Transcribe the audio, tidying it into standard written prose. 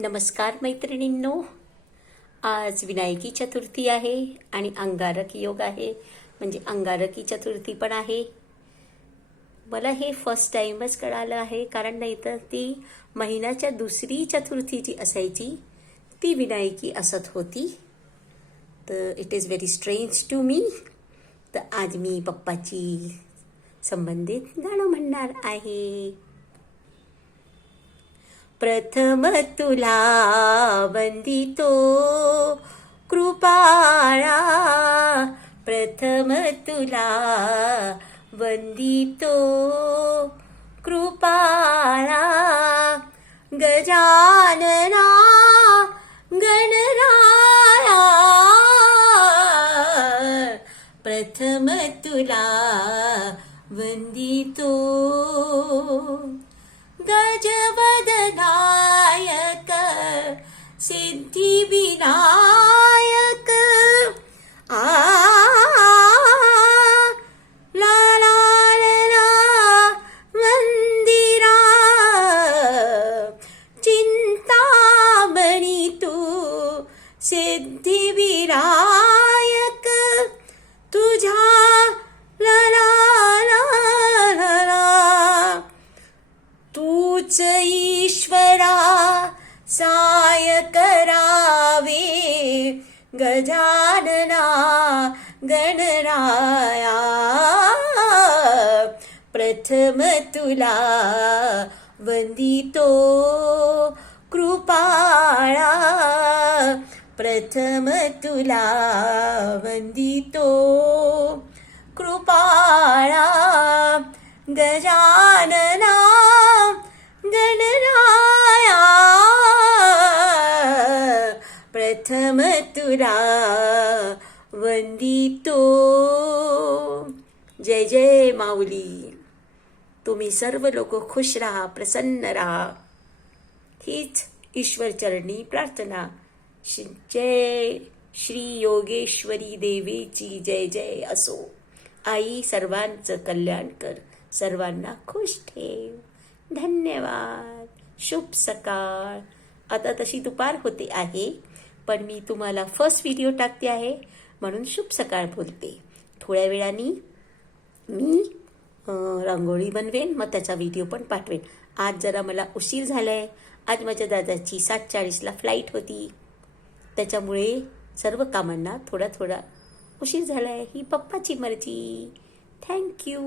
नमस्कार मैत्रिणींनो, आज विनायकी चतुर्थी आहे आणि अंगारक योग आहे, म्हणजे अंगारकी चतुर्थी पण आहे. मला हे फर्स्ट टाइमच कळालं आहे, कारण नाहीतर ती महिन्याच्या दुसरी चतुर्थी जी असायची ती विनायकी असत होती. तर it is very strange to me. तर आज मी पप्पाची संबंधित गाणं म्हणणार आहे. प्रथम तुला वंदितो कृपाळा, प्रथम तुला वंदितो कृपाळा, गजानना गणराया, प्रथम तुला वंदितो गजवदनायक सिद्धिविनायक. ला ला ला मंदिरा चिंतामणी तू सिद्धिविनायक, तुझ्या ला ला तूच ईश्वरा साय करावे, गजानना गणराया, प्रथम तुला वंदितो कृपाळा, प्रथम तुला वंदितो कृपाळा, गजानना गणराया, प्रथम तुला वंदितो. जय जय माऊली. तुम्ही सर्व लोक खुश राहा, प्रसन्न राहा, हीच ईश्वरचरणी प्रार्थना. जय श्री योगेश्वरी देवीची जय जय असो. आई सर्वांचं कल्याण कर, सर्वांना खुश ठेव. धन्यवाद. शुभ सकाळ. आता तशी दुपार होते आहे, पण मी तुम्हाला फर्स्ट व्हिडिओ टाकते आहे म्हणून शुभ सकाळ बोलते. थोड्या वेळाने मी रांगोळी बनवेन, मग त्याचा व्हिडिओ पण पाठवेन. आज जरा मला उशीर झाला आहे. आज माझ्या दादाची 7:40ला फ्लाईट होती, त्याच्यामुळे सर्व कामांना थोडा उशीर झाला आहे. ही पप्पाची मर्जी. थँक्यू.